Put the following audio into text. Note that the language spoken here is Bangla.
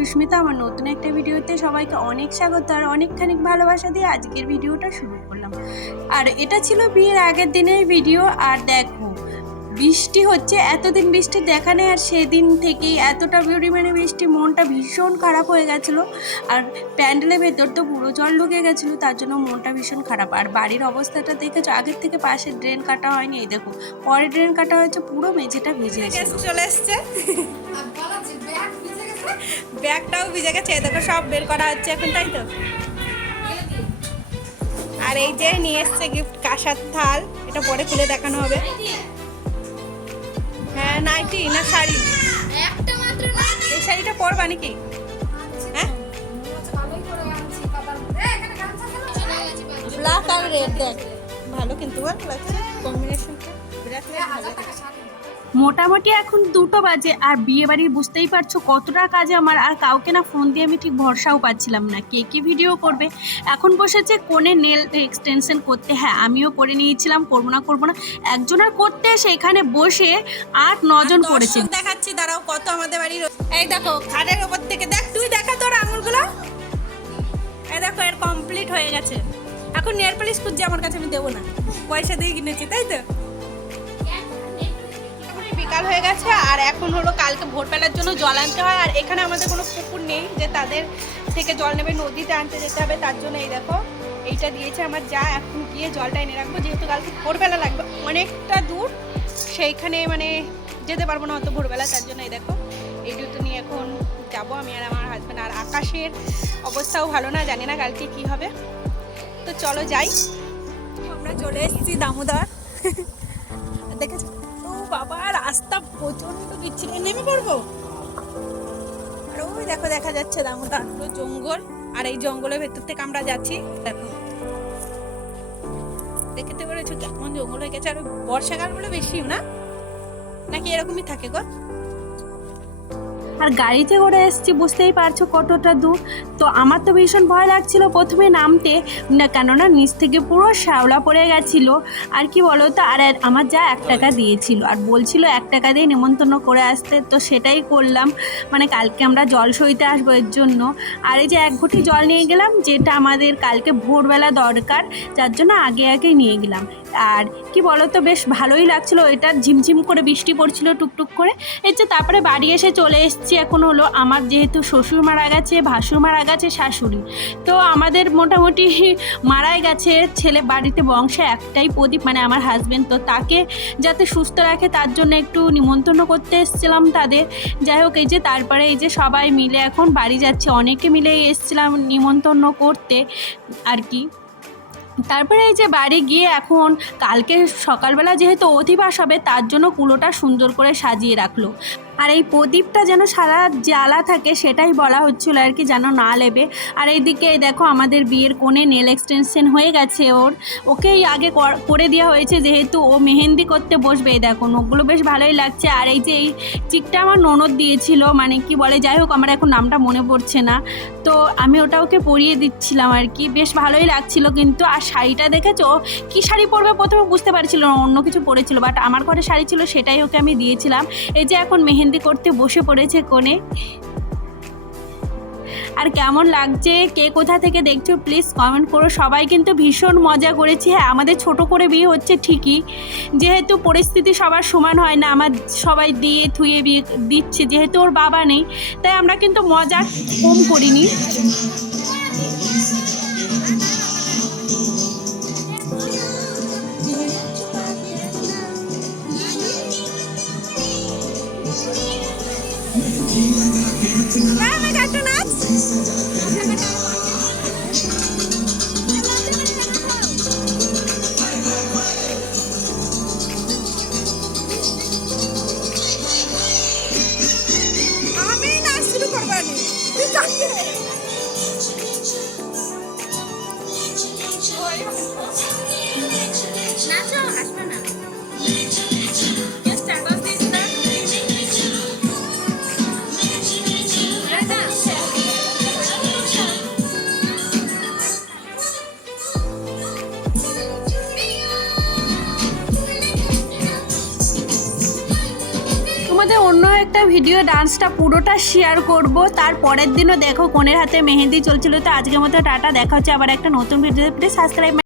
সুস্মিতা। আমার নতুন একটা ভিডিওতে সবাইকে অনেক স্বাগত আর অনেকখানি ভালোবাসা দিয়ে আজকের ভিডিওটা শুরু করলাম। আর এটা ছিল বিয়ের আগের দিনের ভিডিও। আর দেখো বৃষ্টি হচ্ছে, এতদিন বৃষ্টি দেখা নেই, আর সেদিন থেকেই এতটা পরিমাণে বৃষ্টি, মনটা ভীষণ খারাপ হয়ে গেছিলো। আর প্যান্ডেলের ভেতর তো পুরো জল ঢুকে গেছিলো, তার জন্য মনটা ভীষণ খারাপ। আর বাড়ির অবস্থাটা দেখেছো, আগের থেকে পাশে ড্রেন কাটা হয়নি, এই দেখো পরে ড্রেন কাটা হয়েছে, পুরো মেঝেটা ভিজে গেছে। চলে এসছে, ব্যাগটাও ভিজে গেছে, এই দেখো সব বের করা হচ্ছে এখন, তাই তো। আর এই যে নিয়ে এসছে গিফট, কাঁসার থাল, এটা পরে খুলে দেখানো হবে। হ্যাঁ, নাইটি না শাড়ি? একটা মাত্র নাইটি। এই শাড়িটা পরবা নাকি? হ্যাঁ, ব্ল্যাক আর রেড, দেখ ভালো, কিন্তু ভালো লাগছে কম্বিনেশনটা, বিরাট ভালো লাগছে। মোটামুটি এখন 2টো বাজে, আর বিয়ে বাড়ির বুঝতেই পারছো কতটা কাজ আমার। আর কাউকে না ফোন দিয়ে আমি ঠিক ভরসাও পাচ্ছিলাম না কে কি ভিডিও করবে। এখন বসেছে কোণে নেল এক্সটেনশন করতে। হ্যাঁ, আমিও করে নিয়েছিলাম, করবো না একজনের করতে সেখানে বসে 8-9 জন করেছে। দেখাচ্ছি দাঁড়াও কত আমাদের বাড়ির। এই দেখো খাটের ওপর থেকে দেখ, তুই দেখা তোর আঙুলগুলো। এই দেখো এর কমপ্লিট হয়ে গেছে। এখন নেল পলিশ খুঁজছে আমার কাছে, আমি দেবো না, পয়সা দিয়ে কিনেছি, তাই তো। বিকাল হয়ে গেছে, আর এখন হলো কালকে ভোরবেলার জন্য জল আনতে হয়। আর এখানে আমাদের কোনো পুকুর নেই যে তাদের থেকে জল নেবে, নদীতে আনতে যেতে হবে, তার জন্য এই দেখো এইটা দিয়েছে আমার যা। এখন গিয়ে জলটা এনে রাখবো, যেহেতু কালকে ভোরবেলা লাগবে, অনেকটা দূর, সেইখানে মানে যেতে পারবো না অত ভোরবেলা, তার জন্য এই দেখো এই জুতো নিয়ে এখন যাবো আমি আর আমার হাজব্যান্ড। আর আকাশের অবস্থাও ভালো না, জানি না কালকে কি হবে, তো চলো যাই। আমরা চলে এসেছি দামোদর। দেখেছি বাবা, রাস্তা প্রচন্ড বিচ্ছিন্ন, নেমে পড়বো। আর ওই দেখো দেখা যাচ্ছে দামোদর, জঙ্গল, আর এই জঙ্গলের ভেতর থেকে আমরা যাচ্ছি। দেখো দেখতে পেরেছো কেমন জঙ্গল হয়ে গেছে। আর বর্ষাকাল বলে বেশিও না, নাকি এরকমই থাকে গো। আর গাড়িতে করে এসেছি, বুঝতেই পারছো কতটা দূর। তো আমার তো ভীষণ ভয় লাগছিল প্রথমে নামতে, না কেননা নিচ থেকে পুরো শ্যাওলা পড়ে গেছিলো। আর কি বলো তো, আর আমার যা 1 টাকা দিয়েছিল, আর বলছিল 1 টাকা দিয়ে নেমন্তন্ন করে আসতে, তো সেটাই করলাম। মানে কালকে আমরা জল সইতে আসবো এর জন্য। আর এই যে 1 ঘটি জল নিয়ে গেলাম, যেটা আমাদের কালকে ভোরবেলা দরকার, যার জন্য আগে নিয়ে গেলাম। আর কি বলো তো, বেশ ভালোই লাগছিলো, এটা ঝিমঝিম করে বৃষ্টি পড়ছিল টুকটুক করে। এই যে তারপরে বাড়ি এসে চলে এসেছি। এখন হলো আমার যেহেতু শ্বশুর মারা গেছে, ভাসুর মারা গেছে, শাশুড়ি, তো আমাদের মোটামুটি মারাই গেছে। ছেলে বাড়িতে বংশে একটাই প্রদীপ, মানে আমার হাজবেন্ড, তো তাকে যাতে সুস্থ রাখে তার জন্য একটু নিমন্ত্রণ করতে এসেছিলাম তাদের। যাই হোক, এই যে তারপরে এই যে সবাই মিলে এখন বাড়ি যাচ্ছে, অনেকে মিলে এসেছিলাম নিমন্ত্রণ করতে আর কি। তারপরে এই যে বাড়ি গিয়ে এখন কালকে সকালবেলা যেহেতু অধিবাস হবে, তার জন্য কুলোটা সুন্দর করে সাজিয়ে রাখলো। আর এই প্রদীপটা যেন সারা জ্বালা থাকে, সেটাই বলা হচ্ছিল আর কি, যেন না লেবে। আর এইদিকে দেখো আমাদের বিয়ের কোণে নেল এক্সটেনশন হয়ে গেছে, ওকেই আগে করে দেওয়া হয়েছে, যেহেতু ও মেহেন্দি করতে বসবে। এই দেখো নখগুলো বেশ ভালোই লাগছে। আর এই যে এই চিকটা আমার ননদ দিয়েছিল, মানে কি বলে, যাই হোক আমার এখন নামটা মনে পড়ছে না, তো আমি ওটা ওকে পরিয়ে দিচ্ছিলাম আর কি, বেশ ভালোই লাগছিল কিন্তু। আর শাড়িটা দেখেছো, কি শাড়ি পরবে প্রথমে বুঝতে পারছিল না, অন্য কিছু পরেছিল, বাট আমার ঘরে শাড়ি ছিল, সেটাই ওকে আমি দিয়েছিলাম। এই যে এখন মেহেন্দি করতে বসে পড়েছে কোণে। আর কেমন লাগছে, কে কোথা থেকে দেখছো প্লিজ কমেন্ট করো। সবাই কিন্তু ভীষণ মজা করেছি। হ্যাঁ, আমাদের ছোট করে বিয়ে হচ্ছে ঠিকই, যেহেতু পরিস্থিতি সবার সমান হয় না, আমার সবাই দিয়ে থুয়ে বিয়ে দিচ্ছে, যেহেতু ওর বাবা নেই, তাই আমরা কিন্তু মজা কম করিনি। তোমাদের অন্য একটা ভিডিও ডান্সটা পুরোটা শেয়ার করব। তার পরের দিনও দেখো কনের হাতে মেহেন্দি চলছিল। তো আজকের মতো টাটা, দেখা হচ্ছে আবার একটা নতুন ভিডিওতে। Please subscribe